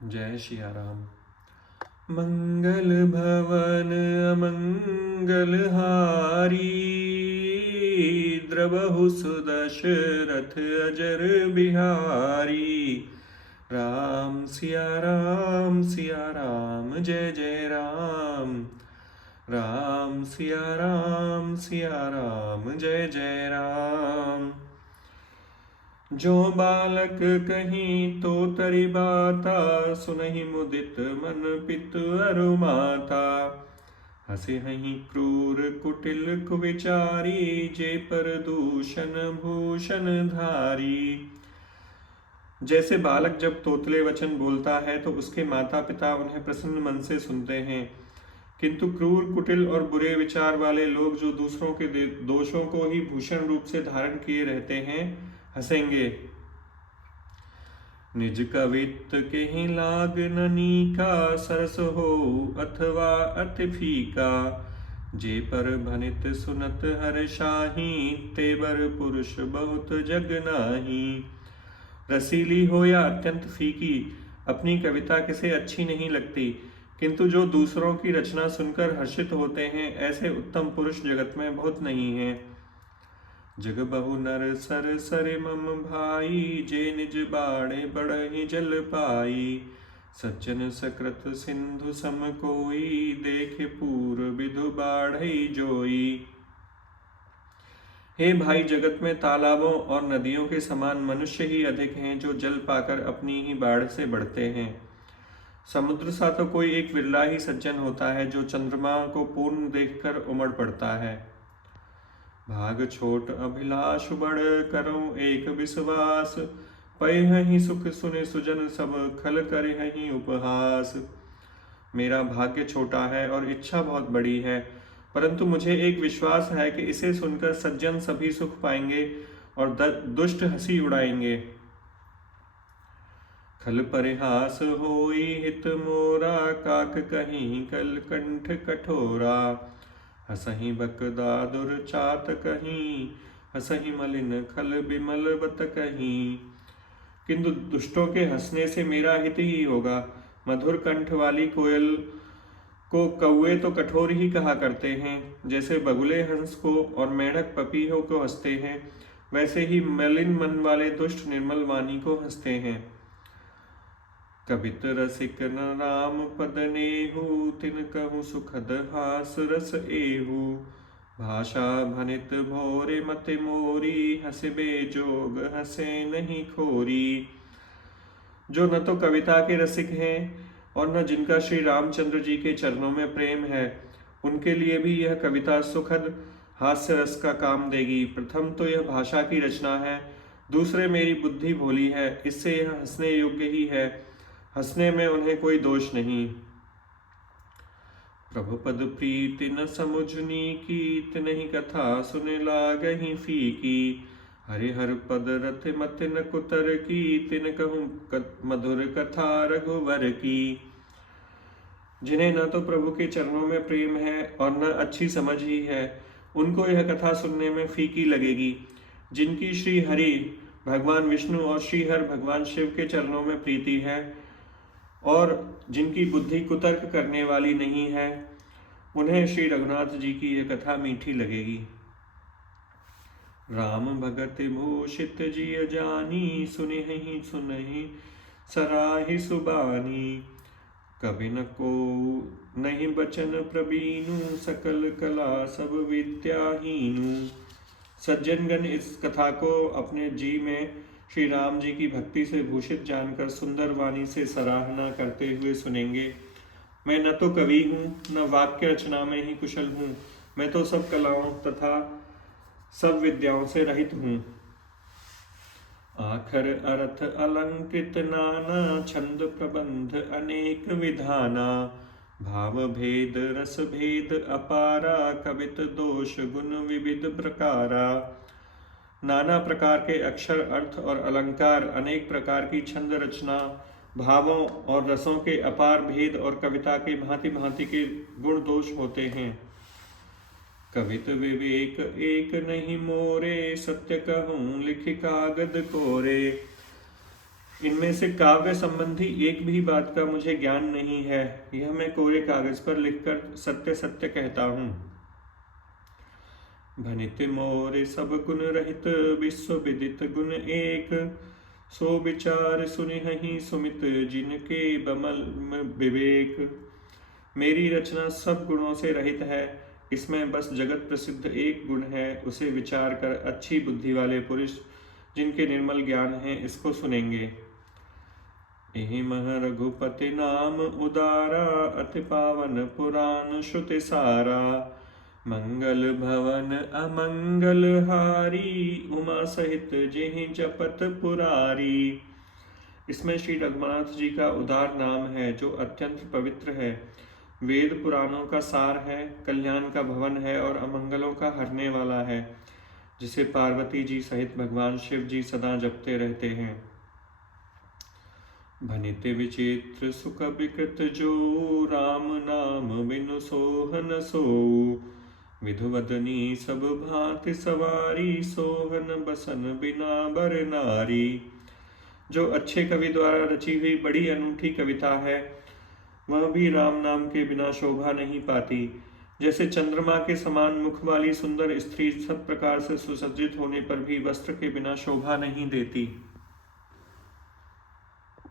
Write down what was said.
जय सिया राम। मंगल भवन अमंगल हारी, द्रवहु सुदशरथ अजर बिहारी। राम सिया राम जय जय राम। राम सिया राम जय जय राम। जो बालक कहीं तो तरि बाता, सुनहि मुदित मन पितु अरु माता। हसे हहीं क्रूर कुटिल कुविचारी, जे पर दूषण भूषण धारी। जैसे बालक जब तोतले वचन बोलता है तो उसके माता पिता उन्हें प्रसन्न मन से सुनते हैं, किंतु क्रूर कुटिल और बुरे विचार वाले लोग जो दूसरों के दोषों को ही भूषण रूप से धारण किए रहते हैं, हंसेंगे। निज कवित्त के लाग ननीका, सरस हो अथवा अति फीका। जे पर भनित सुनत हर शाही, ते बर पुरुष बहुत जग नाही। रसीली हो या अत्यंत फीकी, अपनी कविता किसे अच्छी नहीं लगती, किंतु जो दूसरों की रचना सुनकर हर्षित होते हैं, ऐसे उत्तम पुरुष जगत में बहुत नहीं हैं। जग बहु नर सर सरे मम भाई, जे निज बाणे बढ़हि जल पाई। सज्जन सकृत सिंधु सम कोई, देखे पूर विधु बाढ़ई जोई। हे भाई, जगत में तालाबों और नदियों के समान मनुष्य ही अधिक हैं, जो जल पाकर अपनी ही बाढ़ से बढ़ते हैं। समुद्र सा तो कोई एक विरला ही सज्जन होता है, जो चंद्रमा को पूर्ण देखकर उमड़ पड़ता है। भाग छोट अभिलाष बड़, करूं एक विश्वास। पै हहीं सुख सुने सुजन सब, खल करे हहीं उपहास। मेरा भाग्य छोटा है और इच्छा बहुत बड़ी है, परंतु मुझे एक विश्वास है कि इसे सुनकर सज्जन सभी सुख पाएंगे और दुष्ट हंसी उड़ाएंगे। खल परिहास होई हित मोरा, काक कहीं कल कंठ कठोरा। हसहि बकदादुर चात कहीं, हसहि मलिन खल बिमल बत कहीं। किंतु दुष्टों के हंसने से मेरा हित ही होगा। मधुर कंठ वाली कोयल को कौवे तो कठोर ही कहा करते हैं, जैसे बगुले हंस को और मेढक पपीहों को हंसते हैं, वैसे ही मलिन मन वाले दुष्ट निर्मल वाणी को हंसते हैं। कवित रसिक न राम पद नेहु, तिन कहूँ सुखद हास रस एहु। भाषा भनित भोरे मते मोरी, हंसबे जोग हंसे नहीं खोरी। जो न तो कविता के रसिक हैं और न जिनका श्री रामचंद्र जी के चरणों में प्रेम है, उनके लिए भी यह कविता सुखद हास्य रस का काम देगी। प्रथम तो यह भाषा की रचना है, दूसरे मेरी बुद्धि भोली है, इससे यह हंसने योग्य ही है। हंसने में उन्हें कोई दोष नहीं। प्रभु पद प्रीति न समुझनी की, तिनहि कथा सुने लागहि फीकी। हरिहर पद रथ मत न कुतर की, तिन कहूँ मधुर कथा रघुवर की। जिन्हें न तो प्रभु के चरणों में प्रेम है और न अच्छी समझ ही है, उनको यह कथा सुनने में फीकी लगेगी। जिनकी श्री हरि भगवान विष्णु और श्रीहर भगवान शिव के चरणों में प्रीति है और जिनकी बुद्धि कुतर्क करने वाली नहीं है, उन्हें श्री रघुनाथ जी की यह कथा मीठी लगेगी। राम भगत भूषित जिय जानी, सुनहि सुनहि सराहि सुबानी। कवि न को नहीं बचन प्रबीनु, सकल कला सब विद्याहीनु। सज्जनगण इस कथा को अपने जी में श्री राम जी की भक्ति से भूषित जानकर सुंदर वाणी से सराहना करते हुए सुनेंगे। मैं न तो कवि हूँ, न वाक्य रचना में ही कुशल हूँ, मैं तो सब कलाओं तथा सब विद्याओं से रहित हूँ। आखर अर्थ अलंकृत नाना, छंद प्रबंध अनेक विधाना। भाव भेद रस भेद अपारा, कवित दोष गुण विविध प्रकारा। नाना प्रकार के अक्षर, अर्थ और अलंकार, अनेक प्रकार की छंद रचना, भावों और रसों के अपार भेद और कविता के भांति भांति के गुण दोष होते हैं। कवित विवेक एक नहीं मोरे, सत्य कहूँ लिख कागद कोरे। इनमें से काव्य संबंधी एक भी बात का मुझे ज्ञान नहीं है, यह मैं कोरे कागज पर लिखकर सत्य सत्य कहता हूँ। भनित मोर सब गुण रहित, विश्व विदित गुण एक, सो विचार सुनिहि सुमित, जिनके बमल विवेक। मेरी रचना सब गुणों से रहित है, इसमें बस जगत प्रसिद्ध एक गुण है, उसे विचार कर अच्छी बुद्धि वाले पुरुष जिनके निर्मल ज्ञान है इसको सुनेंगे। एहि मह रघुपति नाम उदारा, अति पावन पुराण श्रुति सारा, मंगल भवन अमंगल हारी, उमा सहित जेहि जपत पुरारी। इसमें श्री रघुनाथ जी का उदार नाम है जो अत्यंत पवित्र है, वेद पुराणों का सार है, कल्याण का भवन है और अमंगलों का हरने वाला है, जिसे पार्वती जी सहित भगवान शिव जी सदा जपते रहते हैं। भनित विचित्र सुख विकृत जो, राम नाम बिनु सोहन सो, विधुवदनी सब भांति सवारी, सोहन बसन बिना बर नारी। जो अच्छे कवि द्वारा रची हुई बड़ी अनूठी कविता है, वह भी राम नाम के बिना शोभा नहीं पाती। जैसे चंद्रमा के समान मुख वाली सुंदर स्त्री सब प्रकार से सुसज्जित होने पर भी वस्त्र के बिना शोभा नहीं देती।